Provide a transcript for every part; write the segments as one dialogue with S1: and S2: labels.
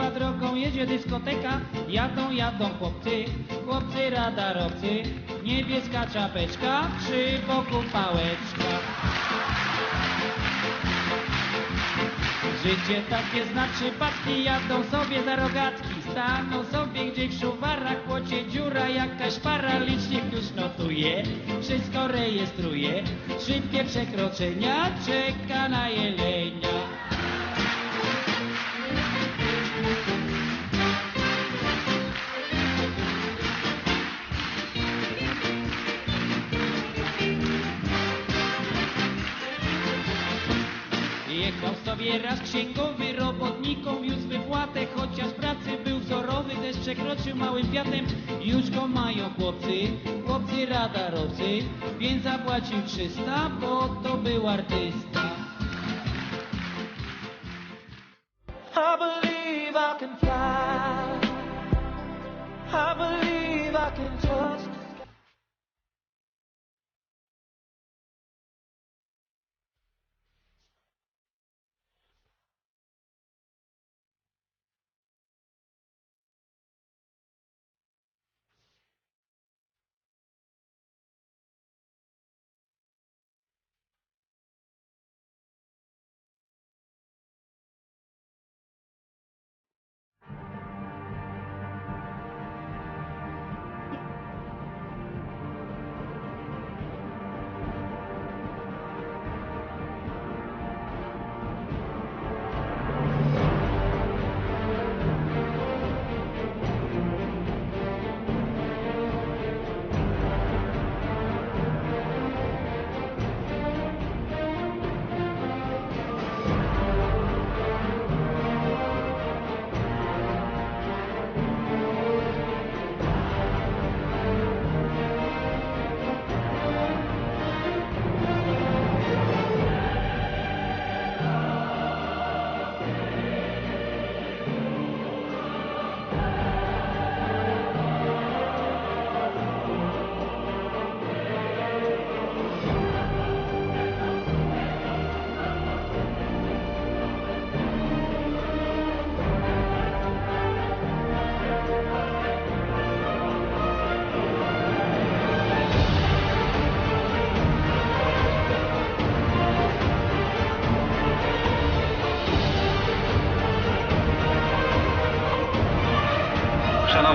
S1: Ciepła drogą jedzie dyskoteka, jadą, jadą chłopcy, chłopcy radarowcy, niebieska czapeczka, przy boku pałeczka. Życie takie znaczy paski jadą sobie za rogatki, staną sobie gdzieś w szuwarach, płocie dziura, jakaś para, licznik już notuje, wszystko rejestruje, szybkie przekroczenia, czeka na jelenia. Jechał sobie raz księgowy robotnikom już wypłatę, chociaż pracy był wzorowy, też przekroczył małym fiatem. Już go mają chłopcy, chłopcy radarowcy, więc zapłacił 300, bo to był artysta.
S2: I believe I can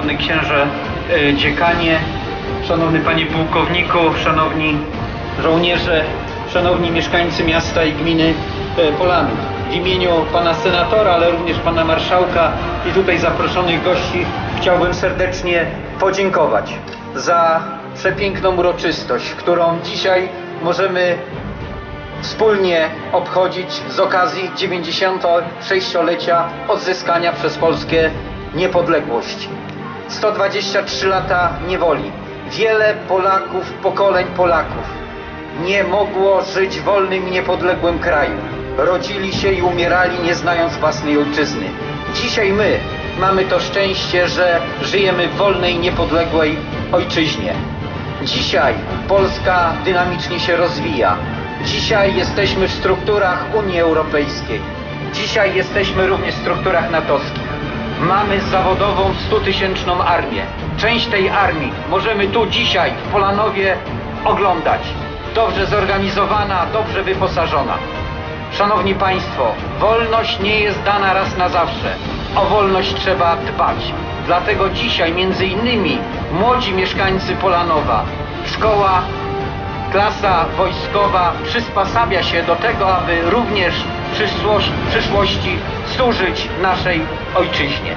S3: Szanowny księże e, dziekanie, szanowny panie pułkowniku, szanowni żołnierze, szanowni mieszkańcy miasta i gminy e, Polanów. W imieniu pana senatora, ale również pana marszałka i tutaj zaproszonych gości chciałbym serdecznie podziękować za przepiękną uroczystość, którą dzisiaj możemy wspólnie obchodzić z okazji 96-lecia odzyskania przez Polskę niepodległości. 123 lata niewoli. Wiele Polaków, pokoleń Polaków nie mogło żyć w wolnym i niepodległym kraju. Rodzili się i umierali nie znając własnej ojczyzny. Dzisiaj my mamy to szczęście, że żyjemy w wolnej, niepodległej ojczyźnie. Dzisiaj Polska dynamicznie się rozwija. Dzisiaj jesteśmy w strukturach Unii Europejskiej. Dzisiaj jesteśmy również w strukturach natowskich. Mamy zawodową 100-tysięczną armię. Część tej armii możemy tu dzisiaj w Polanowie oglądać. Dobrze zorganizowana, dobrze wyposażona. Szanowni Państwo, wolność nie jest dana raz na zawsze. O wolność trzeba dbać. Dlatego dzisiaj między innymi młodzi mieszkańcy Polanowa, szkoła, klasa wojskowa przysposabia się do tego, aby również w przyszłości, w przyszłości służyć naszej ojczyźnie.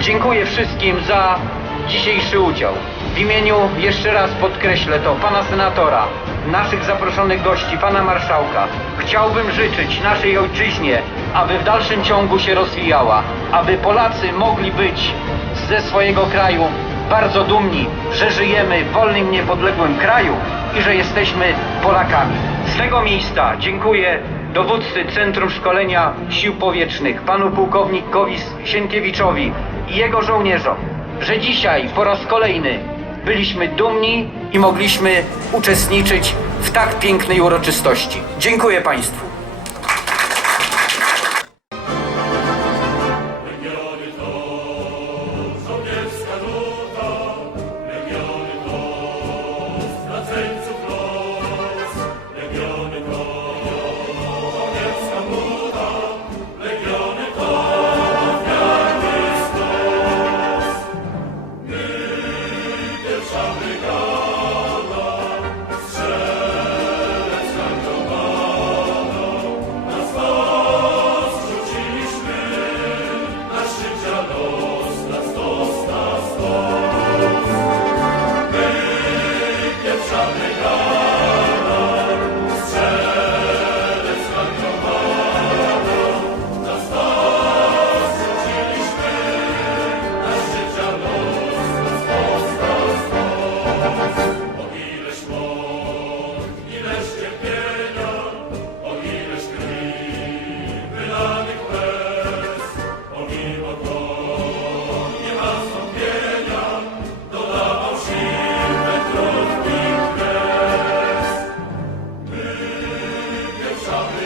S3: Dziękuję wszystkim za dzisiejszy udział. W imieniu, jeszcze raz podkreślę to, pana senatora, naszych zaproszonych gości, pana marszałka, chciałbym życzyć naszej ojczyźnie, aby w dalszym ciągu się rozwijała, aby Polacy mogli być ze swojego kraju bardzo dumni, że żyjemy w wolnym, niepodległym kraju i że jesteśmy Polakami. Z tego miejsca dziękuję dowódcy Centrum Szkolenia Sił Powietrznych, panu pułkownikowi Sienkiewiczowi i jego żołnierzom, że dzisiaj po raz kolejny byliśmy dumni i mogliśmy uczestniczyć w tak pięknej uroczystości. Dziękuję Państwu.
S4: Amen.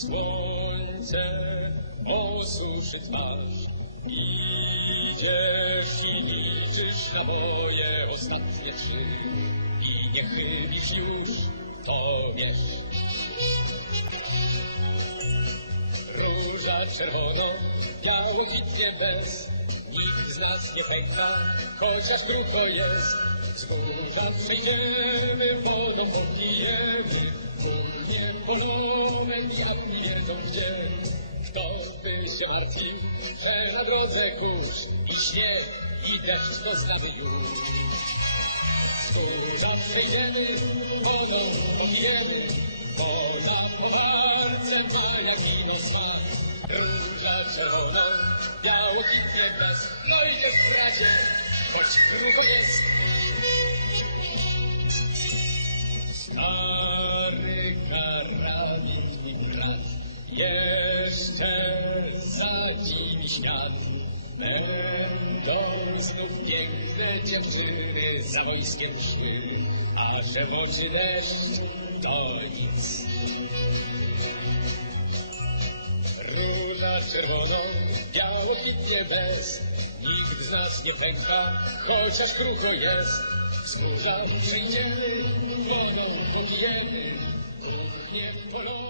S4: Słońce osuszy twarz. Idziesz i liczysz na moje ostatnie trzy. I nie chylisz już, to wiesz. Róża czerwono, biało kwitnie bez. Nikt z nas nie pęka, chociaż krótko jest. Wzgórza przejdziemy, wodą popijemy Mówię po moment, jak nie wiedzą gdzie Kto by się martwił, że na drodze kurz I śnieg, i deszcz to znamy już. Wzgórza przejdziemy, wodą popijemy Woda po walce ma jak wino smak. Róża czerwona, biało kwitnie bez No i nie zdradzie, choć krucho jest świat. Będą znów piękne dziewczyny Za wojskiem szły A że w oczy deszcz to nic. Róża czerwoną, biało kwitnie bez Nikt z nas nie pęka, chociaż krucho jest. Wzgórza przyjdziemy, wodą popijemy polowe wiatr